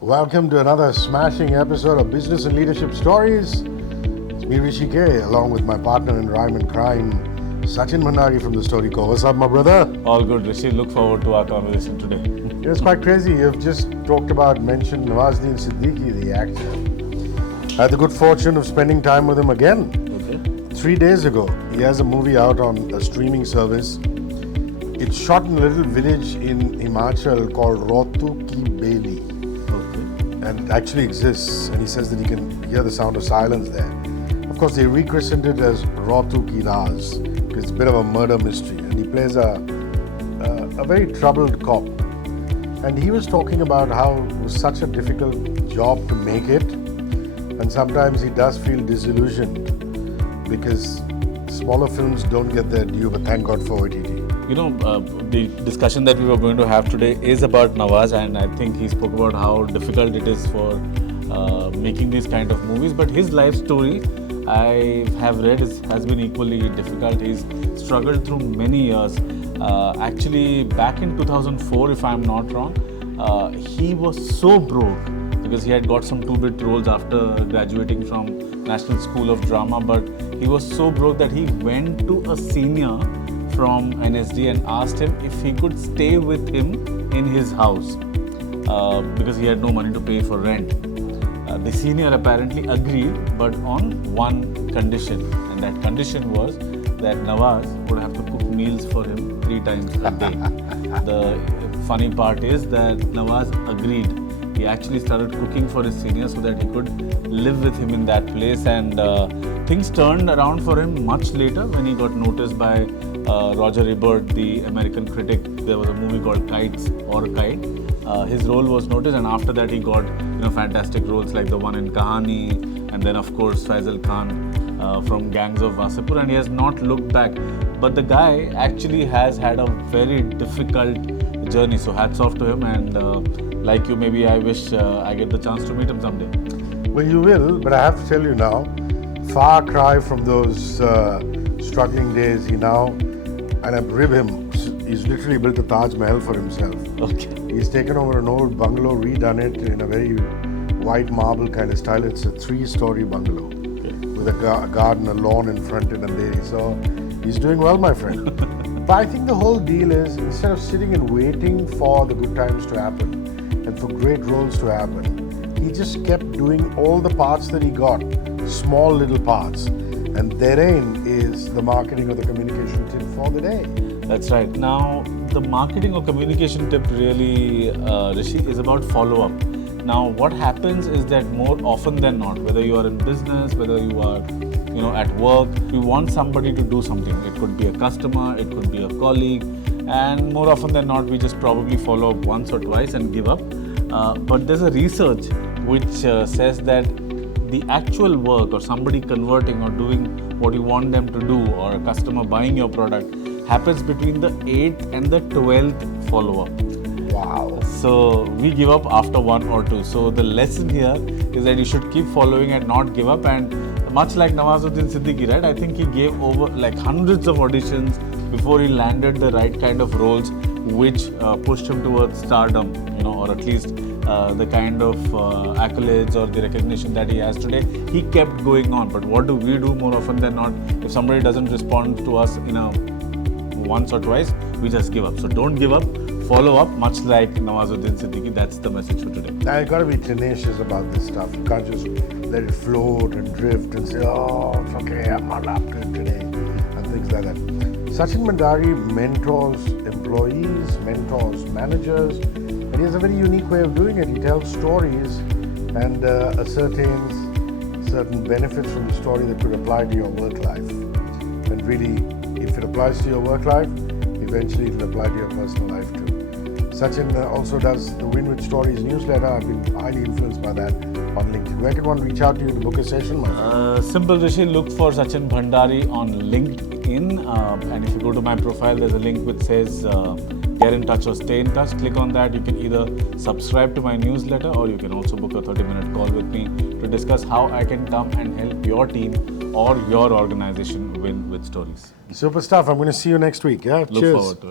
Welcome to another smashing episode of Business and Leadership Stories. It's me, Hrishi K, along with my partner in rhyme and crime, Sachin Mandari from the Story Co. What's up, my brother? All good, Hrishi. Look forward to our conversation today. It's quite crazy. You've just mentioned Nawaz Siddiqui, the actor. I had the good fortune of spending time with him again. Okay. 3 days ago, he has a movie out on a streaming service. It's shot in a little village in Himachal called Rohtu Ki Beli. Okay. And it actually exists, and he says that he can hear the sound of silence there. Of course, they rechristened it as Rohtu Ki Raz because it's a bit of a murder mystery, and he plays a very troubled cop. And he was talking about how it was such a difficult job to make it, and sometimes he does feel disillusioned because smaller films don't get their due, but thank God for OTT. You know, the discussion that we were going to have today is about Nawaz, and I think he spoke about how difficult it is for making these kind of movies. But his life story, I have read, has been equally difficult. He's struggled through many years. Actually, back in 2004, if I'm not wrong, he was so broke because he had got some two-bit roles after graduating from National School of Drama. But he was so broke that he went to a senior from NSD and asked him if he could stay with him in his house because he had no money to pay for rent. The senior apparently agreed, but on one condition, and that condition was that Nawaz would have to cook meals for him 3 times a day. The funny part is that Nawaz agreed. He actually started cooking for his senior so that he could live with him in that place, and things turned around for him much later when he got noticed by Roger Ebert, the American critic. There was a movie called Kites or Kite. His role was noticed, and after that he got fantastic roles like the one in Kahani, and then of course Faisal Khan from Gangs of Wasipur, and he has not looked back. But the guy actually has had a very difficult journey, so hats off to him, and like you, maybe I wish I get the chance to meet him someday. Well, you will, but I have to tell you now, far cry from those struggling days. He now, and I rib him, he's literally built a Taj Mahal for himself. Okay. He's taken over an old bungalow, redone it in a very white marble kind of style. It's a 3-story bungalow with a garden, a lawn in front, and a dairy. So he's doing well, my friend. But I think the whole deal is, instead of sitting and waiting for the good times to happen and for great roles to happen, he just kept doing all the parts that he got, small little parts. And therein is the marketing or the communication tip for the day. That's right. Now, the marketing or communication tip really, Hrishi, is about follow-up. Now, what happens is that more often than not, whether you are in business, whether you are at work, you want somebody to do something. It could be a customer, it could be a colleague, and more often than not, we just probably follow up once or twice and give up. But there's a research which says that the actual work, or somebody converting or doing what you want them to do, or a customer buying your product, happens between the 8th and the 12th follow-up. Wow. So we give up after 1 or 2. So the lesson here is that you should keep following and not give up. And much like Nawazuddin Siddiqui, right? I think he gave over like hundreds of auditions before he landed the right kind of roles, which pushed him towards stardom, or at least the kind of accolades or the recognition that he has today. He kept going on. But what do we do more often than not? If somebody doesn't respond to us once or twice, we just give up. So don't give up. Follow up, much like Nawazuddin Siddiqui. That's the message for today. Now, you've got to be tenacious about this stuff. You can't just let it float and drift and say, oh, it's okay, I'm not up to it today, and things like that. Sachin Mandari mentors employees, mentors managers, and he has a very unique way of doing it. He tells stories and ascertains certain benefits from the story that could apply to your work life. And really, if it applies to your work life, eventually it will apply to your personal life too. Sachin also does the Win With Stories newsletter. I've been highly influenced by that on LinkedIn. Where can one reach out to you to book a session, my friend? Simple, Hrishi. Look for Sachin Bhandari on LinkedIn. And if you go to my profile, there's a link which says get in touch or stay in touch. Click on that. You can either subscribe to my newsletter, or you can also book a 30-minute call with me to discuss how I can come and help your team or your organization win with stories. Super stuff. I'm going to see you next week. Yeah? Look Cheers. forward to it.